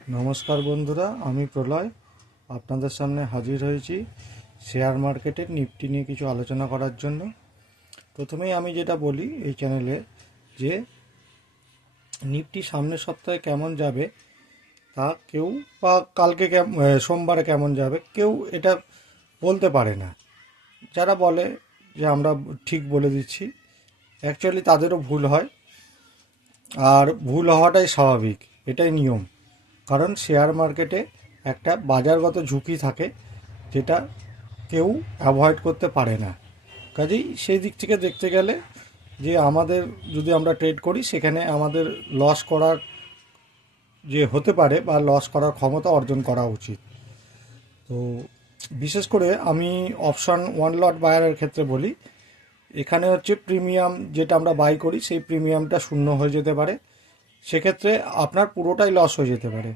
নমস্কার বন্ধুরা, আমি প্রলয় আপনাদের সামনে হাজির হয়েছি শেয়ার মার্কেটের নিফটি নিয়ে কিছু আলোচনা করার জন্য। প্রথমেই আমি যেটা বলি এই চ্যানেলে, যে নিফটি সামনের সপ্তাহে কেমন যাবে তা কেউ, বা কালকে সোমবারে কেমন যাবে কেউ এটা বলতে পারে না। যারা বলে যে আমরা ঠিক বলে দিচ্ছি, অ্যাকচুয়ালি তাদেরও ভুল হয়, আর ভুল হওয়াটাই স্বাভাবিক, এটাই নিয়ম। কারণ শেয়ার মার্কেটে একটা বাজারগত ঝুঁকি থাকে, যেটা কেউ অ্যাভয়েড করতে পারে না। কাজেই সেই দিক থেকে দেখতে গেলে, যে আমাদের যদি আমরা ট্রেড করি, সেখানে আমাদের লস করার যে হতে পারে বা লস করার ক্ষমতা অর্জন করা উচিত। তো বিশেষ করে আমি অপশন ওয়ান লট বায়ারের ক্ষেত্রে বলি, এখানে হচ্ছে প্রিমিয়াম যেটা আমরা বাই করি সেই প্রিমিয়ামটা শূন্য হয়ে যেতে পারে, সেক্ষেত্রে আপনার পুরোটাই লস হয়ে যেতে পারে।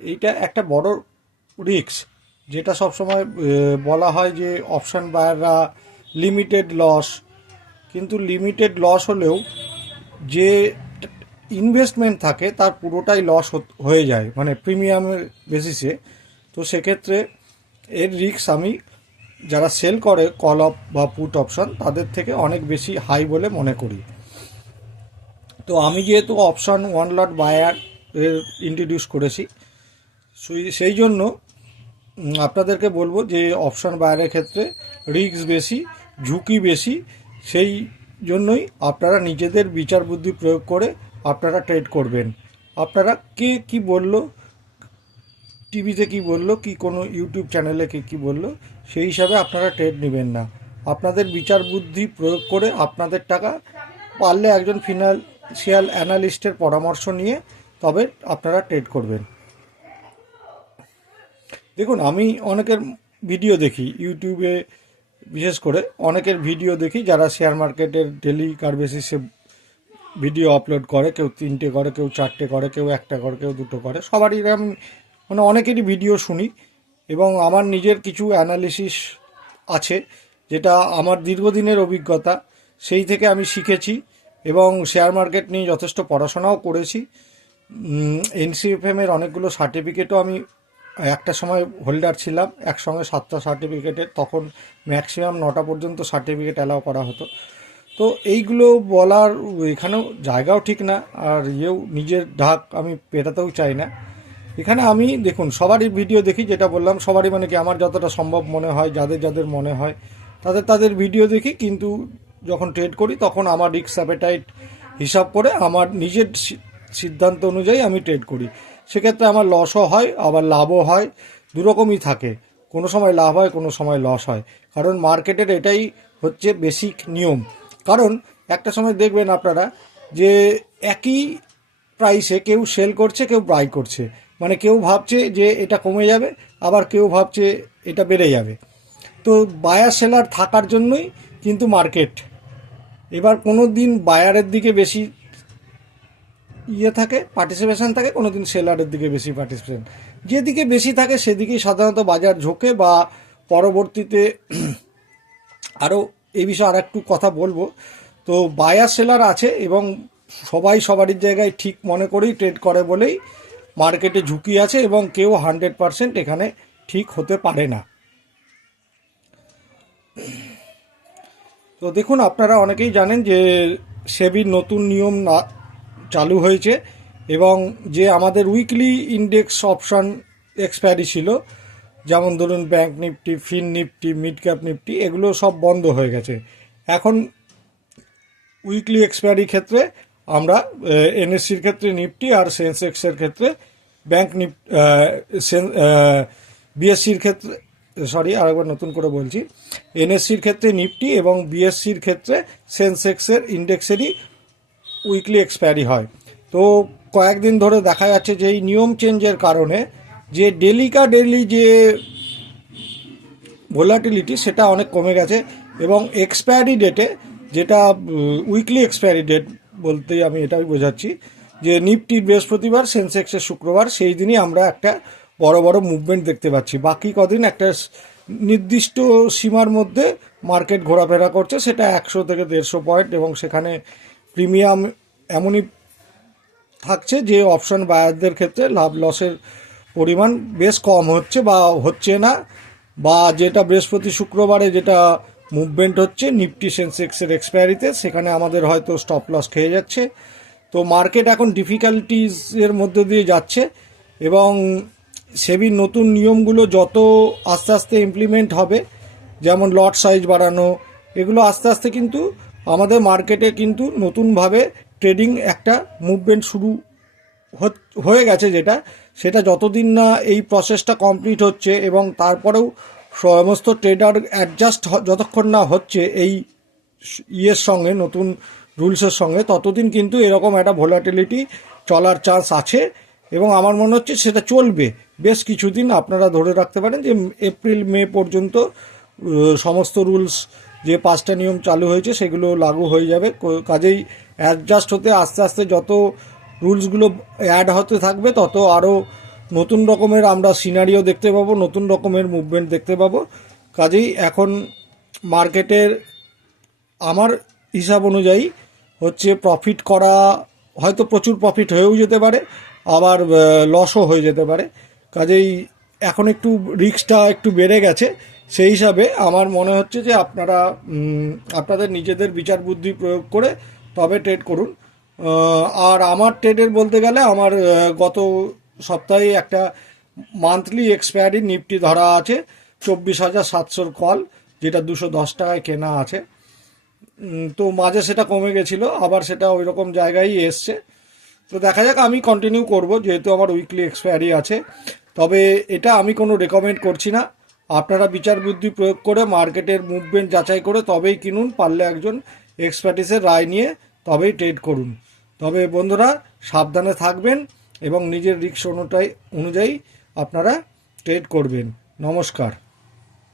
এইটা একটা বড় রিস্ক, যেটা সবসময় বলা হয় যে অপশান বায়াররা লিমিটেড লস, কিন্তু লিমিটেড লস হলেও যে ইনভেস্টমেন্ট থাকে তার পুরোটাই লস হয়ে যায়, মানে প্রিমিয়ামের বেসিসে। তো সেক্ষেত্রে এর রিস্ক আমি যারা সেল করে কল অফ বা পুট অপশন, তাদের থেকে অনেক বেশি হাই বলে মনে করি। তো আমি যেহেতু অপশন ওয়ান লট বায়ার এর ইন্ট্রোডিউস করেছি, সেই জন্য আপনাদেরকে বলবো যে অপশন বায়ারের ক্ষেত্রে রিস্ক বেশি, ঝুঁকি বেশি। সেই জন্যই আপনারা নিজেদের বিচার বুদ্ধি প্রয়োগ করে আপনারা ট্রেড করবেন। আপনারা কে কি বলল, টিভিতে কি বলল, কি কোনো ইউটিউব চ্যানেলে কে কি বলল, সেই হিসাবে আপনারা ট্রেড নেবেন না। আপনাদের বিচার বুদ্ধি প্রয়োগ করে আপনাদের টাকা, পারলে একজন ফিনান্সিয়াল অ্যানালিস্টের পরামর্শ নিয়ে তবে আপনারা ট্রেড করবেন। দেখুন, আমি অনেকের ভিডিও দেখি ইউটিউবে, বিশেষ করে অনেকের ভিডিও দেখি যারা শেয়ার মার্কেটের ডেলি কার বেসিসে ভিডিও আপলোড করে। কেউ 3টে করে, কেউ 4টে করে, কেউ 1টা করে, কেউ 2টো করে। সবারই আমি মানে অনেকেরই ভিডিও শুনি, এবং আমার নিজের কিছু অ্যানালিসিস আছে, যেটা আমার দীর্ঘদিনের অভিজ্ঞতা, সেই থেকে আমি শিখেছি এবং শেয়ার মার্কেট নিয়ে যথেষ্ট পড়াশোনাও করেছি। এনসিএফএমের অনেকগুলো সার্টিফিকেটও আমি একটা সময় হোল্ডার ছিলাম, একসঙ্গে 7টা সার্টিফিকেটের। তখন ম্যাক্সিমাম 9টা পর্যন্ত সার্টিফিকেট অ্যালাউ করা হতো। তো এইগুলো বলার এখানেও জায়গাও ঠিক না, আর নিজের ঢাক আমি পেটাতেও চাই না। এখানে আমি দেখুন সবারই ভিডিও দেখি, যেটা বললাম সবারই, মানে কি আমার যতটা সম্ভব মনে হয়, যাদের যাদের মনে হয় তাদের ভিডিও দেখি, কিন্তু যখন ট্রেড করি তখন আমার রিস্ক অ্যাপেটাইট হিসাব করে আমার নিজের সিদ্ধান্ত অনুযায়ী আমি ট্রেড করি। সেক্ষেত্রে আমার লসও হয়, আবার লাভও হয়, দুরকমই থাকে। কোনো সময় লাভ হয়, কোনো সময় লস হয়, কারণ মার্কেটের এটাই হচ্ছে বেসিক নিয়ম। কারণ একটা সময় দেখবেন আপনারা যে একই প্রাইসে কেউ সেল করছে, কেউ বাই করছে, মানে কেউ ভাবছে যে এটা কমে যাবে, আবার কেউ ভাবছে এটা বেড়ে যাবে। তো বায়ার সেলার থাকার জন্যই কিন্তু মার্কেট। এবার কোনো দিন বায়ারের দিকে বেশি থাকে, পার্টিসিপেশন থাকে, কোনো দিন সেলারের দিকে বেশি পার্টিসিপেশন। যেদিকে বেশি থাকে সেদিকেই সাধারণত বাজার ঝোঁকে, বা পরবর্তীতে আরও এই বিষয়ে আর একটু কথা বলবো। তো বায়ার সেলার আছে, এবং সবাই সবারই জায়গায় ঠিক মনে করেই ট্রেড করে বলেই মার্কেটে ঝুঁকি আছে, এবং কেউ 100% এখানে ঠিক হতে পারে না। তো দেখুন, আপনারা অনেকেই জানেন যে সেবির নতুন নিয়ম না চালু হয়েছে, এবং যে আমাদের উইকলি ইন্ডেক্স অপশন এক্সপায়ারি ছিল, যেমন ধরুন ব্যাংক নিফটি, ফিন নিফটি, মিড ক্যাপ নিফটি, এগুলো সব বন্ধ হয়ে গেছে। এখন উইকলি এক্সপায়ারি ক্ষেত্রে আমরা এনএসসির ক্ষেত্রে নিফটি, আর সেন্সেক্সের ক্ষেত্রে ব্যাংক নিফটি, বিএসসির ক্ষেত্রে, আরেকবার নতুন করে বলছি, এনএসসির ক্ষেত্রে নিফটি এবং বিএসসির ক্ষেত্রে সেন্সেক্সের ইন্ডেক্সেরই উইকলি এক্সপায়ারি হয়। তো কয়েকদিন ধরে দেখা যাচ্ছে যে এই নিয়ম চেঞ্জের কারণে যে ডেলি যে ভোলাটিলিটি সেটা অনেক কমে গেছে, এবং এক্সপায়ারি ডেটে, যেটা উইকলি এক্সপায়ারি ডেট বলতেই আমি এটাই বোঝাচ্ছি, যে নিফটির বৃহস্পতিবার, সেন্সেক্সের শুক্রবার, সেই দিনই আমরা একটা বড় বড় মুভমেন্ট দেখতে পাচ্ছি। বাকি কদিন একটা নির্দিষ্ট সীমার মধ্যে মার্কেট ঘোরাফেরা করছে, সেটা 100 থেকে 150 পয়েন্ট, এবং সেখানে প্রিমিয়াম এমনই থাকছে যে অপশন বায়ারদের ক্ষেত্রে লাভ লসের পরিমাণ বেশ কম হচ্ছে বা হচ্ছে না, বা যেটা বৃহস্পতি শুক্রবারে যেটা মুভমেন্ট হচ্ছে নিফটি সেন্সেক্সের এক্সপায়ারিতে, সেখানে আমাদের হয়তো স্টপ লস খেয়ে যাচ্ছে। তো মার্কেট এখন ডিফিকাল্টিসের মধ্যে দিয়ে যাচ্ছে, এবং সেবির নতুন নিয়মগুলো যত আস্তে আস্তে ইমপ্লিমেন্ট হবে, যেমন লট সাইজ বাড়ানো, এগুলো আস্তে আস্তে কিন্তু আমাদের মার্কেটে কিন্তু নতুনভাবে ট্রেডিং একটা মুভমেন্ট শুরু হয়ে গেছে, সেটা যতদিন না এই প্রসেসটা কমপ্লিট হচ্ছে এবং তারপরেও সমস্ত ট্রেডার অ্যাডজাস্ট যতক্ষণ না হচ্ছে এই ইয়ের সঙ্গে, নতুন রুলসের সঙ্গে, ততদিন কিন্তু এরকম একটা ভোলাটিলিটি চলার চান্স আছে। এবং আমার মনে হচ্ছে সেটা চলবে বেশ কিছুদিন। আপনারা ধরে রাখতে পারেন যে এপ্রিল মে পর্যন্ত সমস্ত রুলস, যে 5টা নিয়ম চালু হয়েছে সেগুলো লাগু হয়ে যাবে। কাজেই অ্যাডজাস্ট হতে আস্তে আস্তে যত রুলসগুলো অ্যাড হতে থাকবে, তত আরও নতুন রকমের আমরা সিনারিও দেখতে পাবো, নতুন রকমের মুভমেন্ট দেখতে পাবো। কাজেই এখন মার্কেটের আমার হিসাব অনুযায়ী হচ্ছে প্রফিট করা, হয়তো প্রচুর প্রফিট হয়েও যেতে পারে, আবার লসও হয়ে যেতে পারে। কাজেই এখন একটু রিস্কটা একটু বেড়ে গেছে। সেই হিসাবে আমার মনে হচ্ছে যে আপনারা আপনাদের নিজেদের বিচার বুদ্ধি প্রয়োগ করে তবে ট্রেড করুন। আর আমার ট্রেডের বলতে গেলে আমার গত সপ্তাহে একটা মান্থলি এক্সপায়ারি নিফটি ধরা আছে 24,700 কল, যেটা 210 টাকায় কেনা আছে। তো মাঝে সেটা কমে গেছিলো, আবার সেটা ওই রকম জায়গায় এসছে। তো দেখা যাক, আমি কন্টিনিউ করব যেহেতু আমার উইকলি এক্সপায়ারি আছে। তবে এটা আমি কোনো রেকমেন্ড করছি না। আপনারা বিচার বুদ্ধি প্রয়োগ করে মার্কেটের মুভমেন্ট যাচাই করে তবেই কিনুন, পারলে একজন এক্সপার্টিসের রায় নিয়ে তবেই ট্রেড করুন। তবে বন্ধুরা, সাবধানে থাকবেন এবং নিজের রিস্ক অনুযায়ী আপনারা ট্রেড করবেন। নমস্কার।